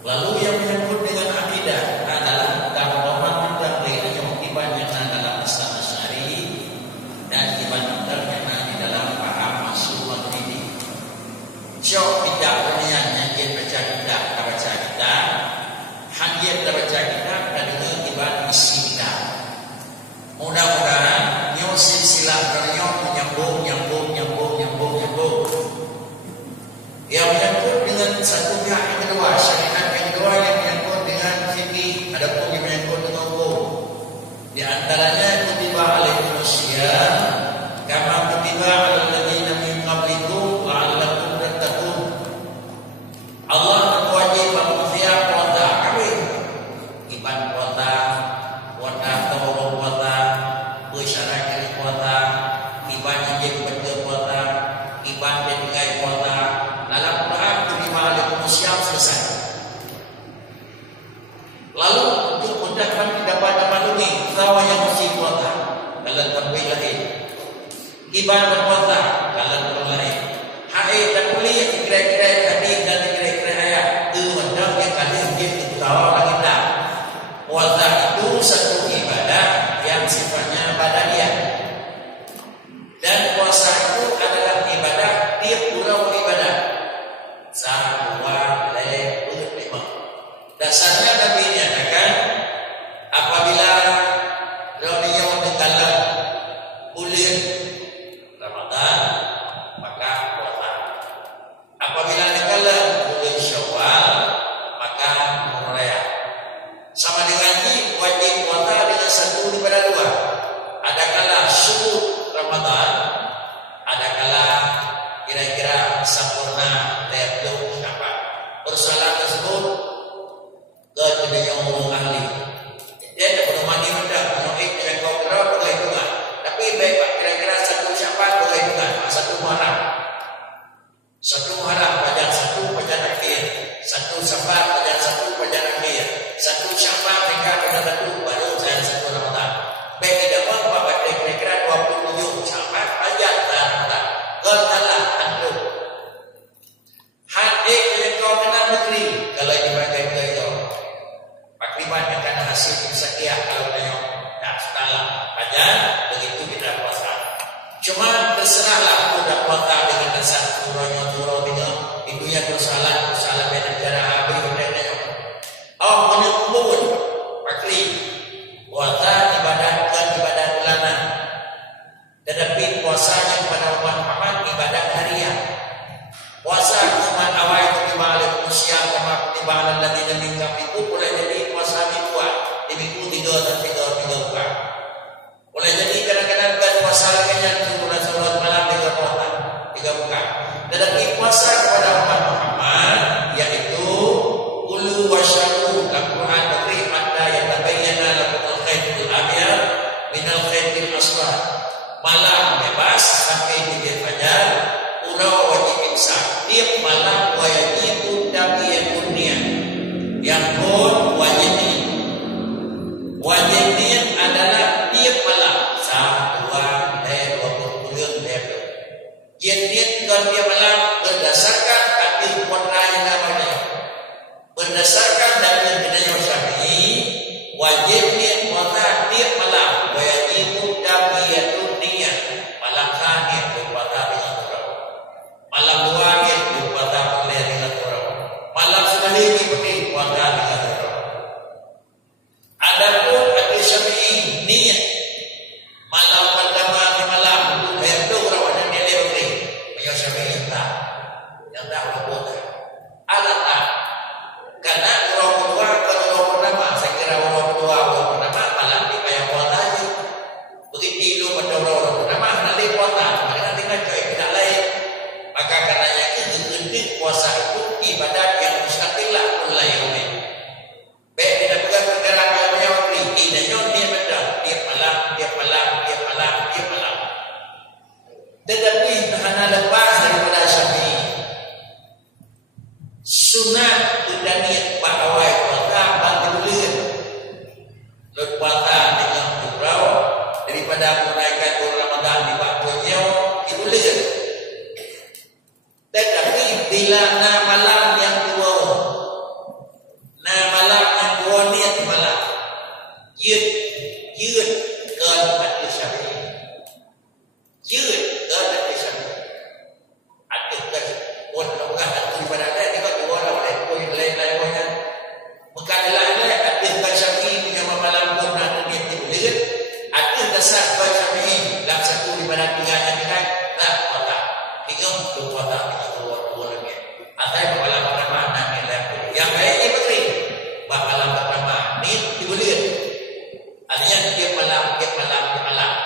Lalu yang menyangkut dengan akidah adalah dorongan dari iman yang dalam Islam Asy'ari dan iman yang di dalam paham Masyhur ini. Syok tidak berniat yang baca kita, hadir baca kita dan dengan iman isi kita. Mudah-mudahan nyo silsilah bernyo menyambung. Yang menyangkut dengan satu pihak yang kedua, syariat yang kedua yang menyangkut dengan fikih, adapun yang menyangkut dengan hukum. Di antaranya kutiba alaikumusiyam kama kutiba alal ladzina min qablikum la'allakum tattaqun. Allah berwajib manusia puasa kawin, iban puasa tawar puasa, bersyarat dari puasa, iban yang betul puasa, iban dengan puasa. Dalam Quran kutiba alaikumusiyam selesai. Lalu untuk mudahkan kita pada maklumi sawa yang mesti puasa dalam tampil lain, ibadah puasa dalam orang lain, haid dan kuliah kira-kira hadis dan kira-kira ayat itu mendang yang kali itu tahu lagi tak. Puasa itu satu ibadah yang sifatnya badaniah, dan puasa itu adalah ibadah tiap pura ibadah. Sahwa lima. Dasarnya Nabi nyatakan apabila dunia dikala bulan Ramadan maka puasa. Apabila dikala bulan Syawal maka Raya. Sama dengan ini wajib puasa dengan satu daripada dua. Adakala syukur Ramadan, adakala kira-kira sempurna persoalan tersebut ke yang ngomong ahli. Dia ada pedoman ini mudah, menurut yang kau kira berhitungan. Tapi baik pak kira-kira satu siapa berhitungan, satu muharam pajak satu pajak akhir, satu safar pajak satu pajak akhir, satu syawal mereka pajak satu baru saya satu Ramadan. Baik tidak apa kira-kira 27 syawal pajak Ramadan. Gertalah antum. Hadir yang kau kenal negeri kalau dipakai ke itu pakriban akan hasil sekian kalau tengok tak sudahlah aja begitu kita puasa. Cuma terserahlah sudah puasa dengan dasar turun tidak itu yang bersalah negara habis tengok menyebut pakri puasa ibadah bulanan, tetapi puasanya kepada umat Muhammad ibadah harian. Puasa umat awal kutiba alaikumusiyam kama kutiba alal ladzina min qablikum boleh jadi puasa mingguan, di minggu 3 dan 3 bukan. Boleh jadi kadang-kadang puasa kenyang surat malam 3 bukan. Tetapi puasa kepada umat Muhammad yaitu kulu wasyrabu Al-Quran beri hatta yatabayyana lakum al-khaytul abyad minal khaytil aswad. Malam bebas sampai hingga fajar. Urau wajib imsak tiap malam wajib tapi dunia yang pun wajib niat adalah tiap malam 1, 2, 20 niat dan tiap malam berdasarkan hadis qur'an yang namanya berdasarkan dalil Imam Syafi'i wajib niat puasa tiap malam wajib tapi dunia malam niat puasa malam 2 ni puasa boleh dengan orang. Malam sekali ni pergi puasa dengan orang. Adapun hadis Syafi'i niat malam pertama di malam itu orang dia lewati. Punya Syafi'i yang tak berpuasa. Ada tak? Karena orang kedua kalau orang pertama saya kira orang kedua malam ni payah puasa aja. Begitu pada orang pertama nanti puasa. Mereka tinggal cuy tidak lain. Maka karenanya itu puasa itu ibadat yang mustaqilah kullu yaumin. Baik tidak pegang perkara banyak waktu ini dia betul tiap malam. Tetapi hanya lepas daripada Syafi'i. Sunat dan niat bahawai puasa bangkit puasa dengan kurau daripada menunaikan Ramadan di waktunya itu lezat. Tetapi bila malam yang kedua buat orang itu pada ada juga dua orang oleh poin lain-lain banyak. Mengkadalah ada baca ini punya malam pun ada dia tidur. Ada dasar baca ini dalam satu di mana tinggalnya dengan tak kota. Tinggal dua kota dua lagi. Ada malam pertama nak nilai. Yang baik ini begini. Malam pertama ni tidur. Artinya dia malam.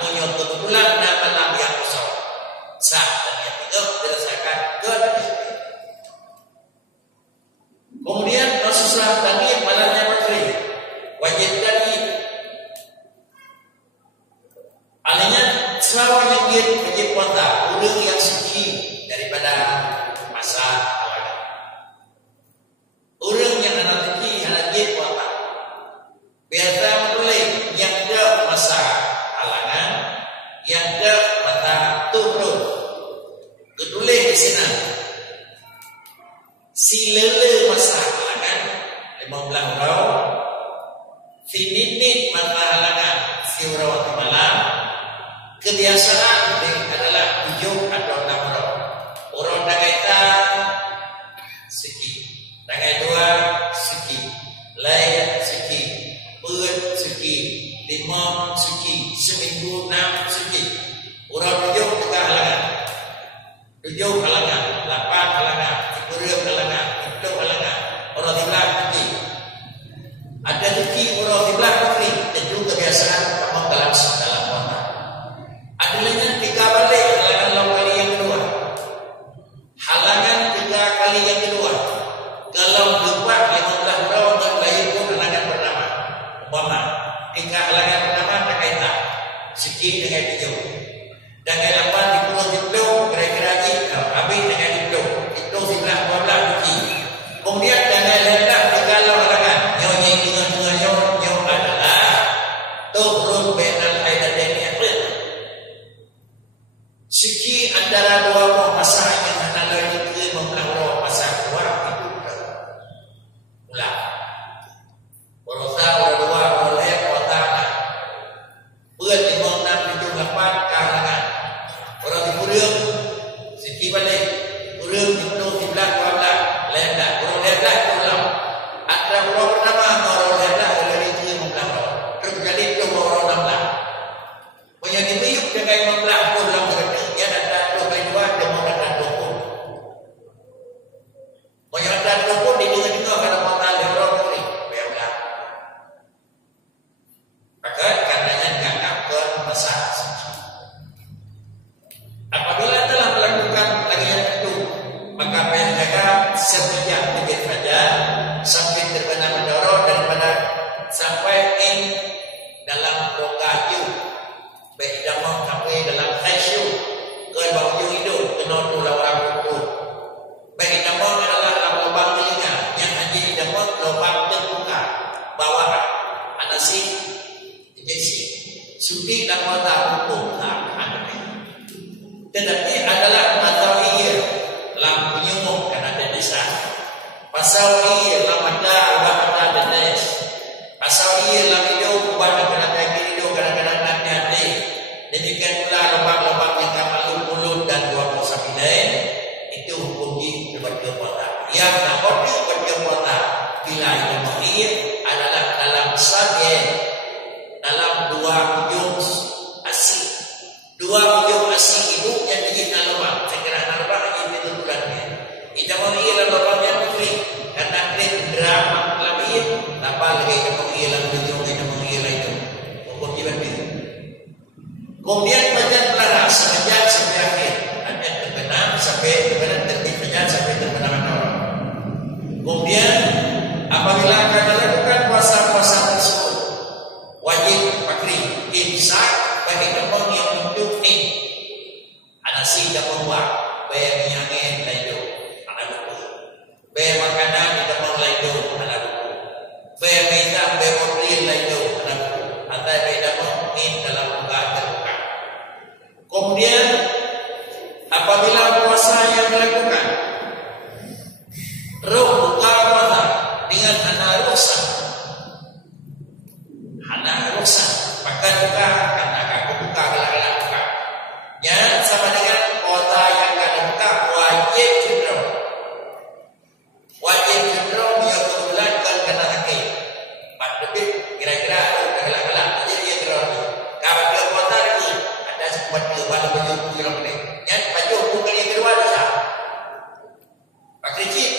Punya kebetulan dan malam yang kosong. Sah dan yang tidak dirasakan ke. Kemudian Rasulullah tadi malamnya berkali wajib tadi. Artinya selawanya dia wajib puasa. Orang yang suci daripada masa awal. Orang yang anak suci anak dia puasa. Biasa boleh yang ada masa halangan, yang ada masa turun. Ketulis di sini. Si lele masa halangan 15 orang. Si nit masa halangan si orang malam. Kebiasaan adalah 7 atau 6 orang. Orang dagaitan seki. Dagai 2 seki. Lain seki. Ber seki. 5 seki. Seminggu 6 seki. Orang 7 juga halangan. 7 halangan. 8 halangan. 10 halangan. 10 halangan. Orang 11 seki. Ada seki orang 11 seki. Tentu kebiasaan kamu dalam kota. Ada lagi 3 balik halangan lawan kali yang kedua. Halangan 3 kali yang kedua. Kalau lepas 15 orang dan lahir pun halangan pertama. Umpama 3 halangan pertama tak kaitan. Seki dengan 7. Dengan 8 di pulau kira-kira lagi habis dengan 10. Itu 11 12 seki. Kemudian dengan lelah 3 halangan. Nyonya tengah-tengah adalah turun benal haidadain yang seki antara dua masa yang ada lagi membelah masa dua itu ulang. Berusaha dua oleh kota buat 5, 6, 7, 8 kalangan. Orang di Purung seki balik. Purung di Purung 11, 12 lenda. Orang lenda itu ulang. Ada orang pertama orang lenda dari itu membelah. Terus jadi itu orang 16. Punya dibiyuk dengan membelah pun dalam mereka. Dia datang 22 dia mau datang 20. Punya datang 20 dia dengan juga kalau mau tali orang ini. Biarlah. Maka karenanya dianggap ke masa suci. Apabila telah melakukan lagi yang itu, maka menjaga setiap detik saja sampai terbenam mendorong daripada sampai in dalam rokaju. Baik damang sampai dalam khasyu ke bawah hidung kena tulang rambut. Baik damang adalah lubang telinga yang hanya damang lubang terbuka bawah anasi injeksi suti dan mata hukum ada. Tetapi adalah atau iya dalam penyembuh karena ada desa. Pasal iya dalam ada ubah ada denes. Pasal iya dalam hidup ubah karena ada hidup kadang-kadang ada. Demikian pula lubang-lubang yang kamal mulut dan 29 itu hukum di berkepota. Yang nak berkepota bila yang mahir adalah dalam sabien dalam 2 ujung asing. 2 ujung asing itu yang dijadikan lubang. Sekiranya lubang ini tutulannya. Kita mahir lubang yang putri karena krim drama lebih tambah lagi kita mahir ujung kita mahir itu. Hukum di berbeda. Kemudian bagian pelarang semenjak sampai akhir. Ada terbenam sampai terbenam terbit saja sampai terbenam orang. Kemudian apabila akan melakukan puasa-puasa tersebut, wajib pakri imsak bagi teman yang untuk anasi dan membuat bayar minyak dan itu anak buku.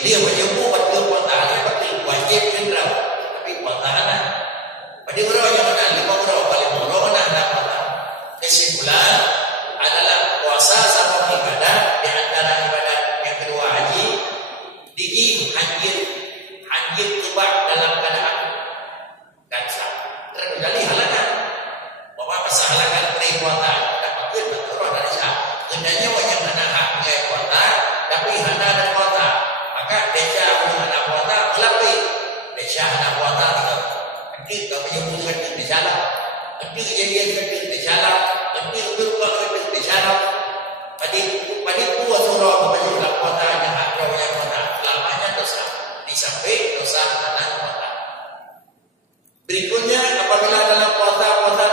dia menyebut betul puasa dia betul wajib kendra tapi puasa anak pada orang yang ada 5 orang paling orang ada puasa kesimpulan adalah puasa sama ibadah di antara ibadah yang kedua haji digi hanjir tebak dalam keadaan dan sah terkendali halangan bahwa pasal halangan puasa tak mungkin betul dari sah hendaknya wajib hana hak mengai puasa tapi hana ada puasa maka deja hana puasa melapis deja hana puasa nanti kau menyebutkan di salah nanti kejadian di salah nanti berubah di salah pada puasa surah kepada puasa yang ada yang puasa selamanya dosa disamping dosa hana puasa. Berikutnya apabila dalam puasa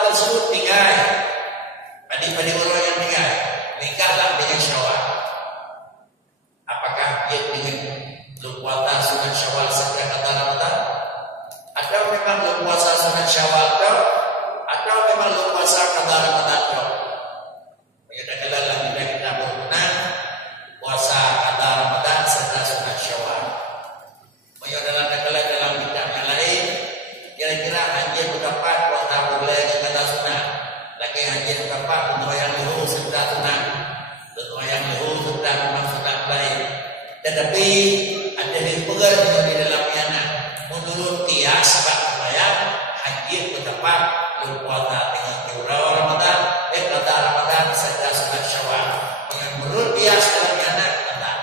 tersebut tinggal pada orang yang tinggal nikahlah dengan Syawal. Apakah dia dengan puasa sunat Syawal setelah kata Ramadan? Atau memang puasa sunat Syawal atau memang puasa kata Ramadan? Kadang-kadang kita berkenan puasa kata Ramadan serta sunat Syawal. Dalam kitab yang lain kira-kira anjir mendapat puasa boleh kata sunat. Lagi anjir mendapat untuk yang luhur serta sunat. Untuk yang luhur serta memang sunat lain. Tetapi ada yang pegang di dalam yana menurut kias sebab supaya anjir mendapat puasa dengan jurau Ramadan kata Ramadan serta sunat Syawal. Menurut kias dalam yana kata.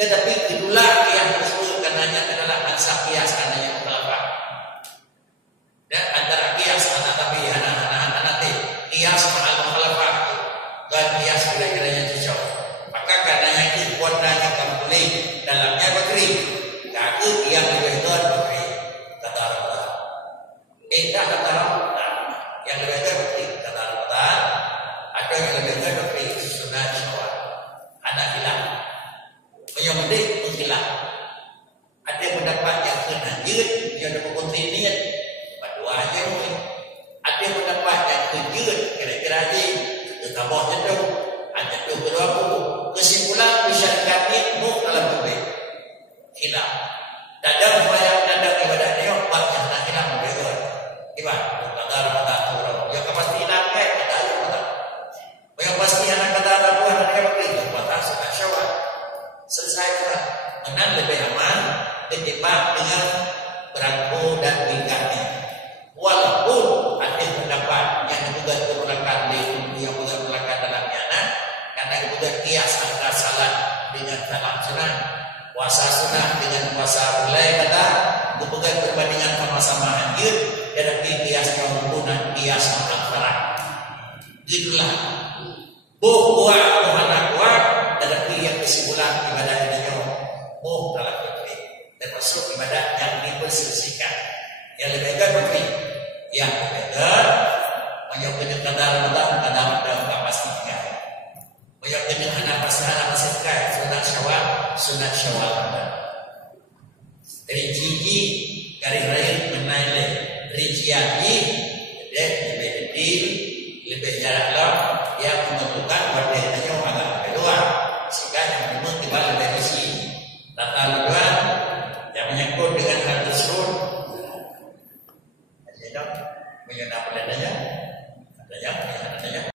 Tetapi itulah kias tersebut karenanya adalah ansar kias karenanya mukhalafah. Dan antara kias tapi anak-anak nanti kias mahal mukhalafah dan kias kira-kiranya cocok. Maka karenanya itu buatlah kita boleh dalamnya bakri. Kaki yang lebih besar bakri kata Ramadan. Kata Ramadan yang lebih besar bakri kata Ramadan. Atau yang lebih besar bakri sunat Syawal. Anak hilang. Menyembelih menghilang. Ada yang mendapat yang kena jirat, dia ada berkontrol niat. Berdua aja mungkin. Ada yang mendapat yang kejirat, kira-kira aja. Ketabah jatuh. Hanya tu kedua buku. Kesimpulan masyarakat ini dalam berbeza. Hilang. Dadang ibadah dia, yang nak hilang berbeza. Ibadah. Kata Ramadan turun. Yang pasti hilang kan? Kata Ramadan. Yang pasti anak kata Ramadan, dia berbeza. Kata sunat Syawal. Selesai surat. Menang lebih aman ketimbang dengan berangku dan tingkatnya. Walaupun ada pendapat yang juga terulakan yang juga terulakan dalam yana, karena juga kias antara salat dengan salat sunat, puasa sunat dengan puasa mulai kata, bukan perbandingan sama-sama anjir, tetapi kias keumpunan kias mengkafarat. Itulah. Buah tetapi yang kesimpulan ibadah ini dalam fikih termasuk ibadah yang diperselisihkan. Yang lebih baik fikih, yang lebih baik menyokong kata Ramadan tak pasti kan. Menyokong anak pasti kan sunat Syawal. Rinci garis lain menilai rincian lebih detail, lebih jarak yang menentukan pada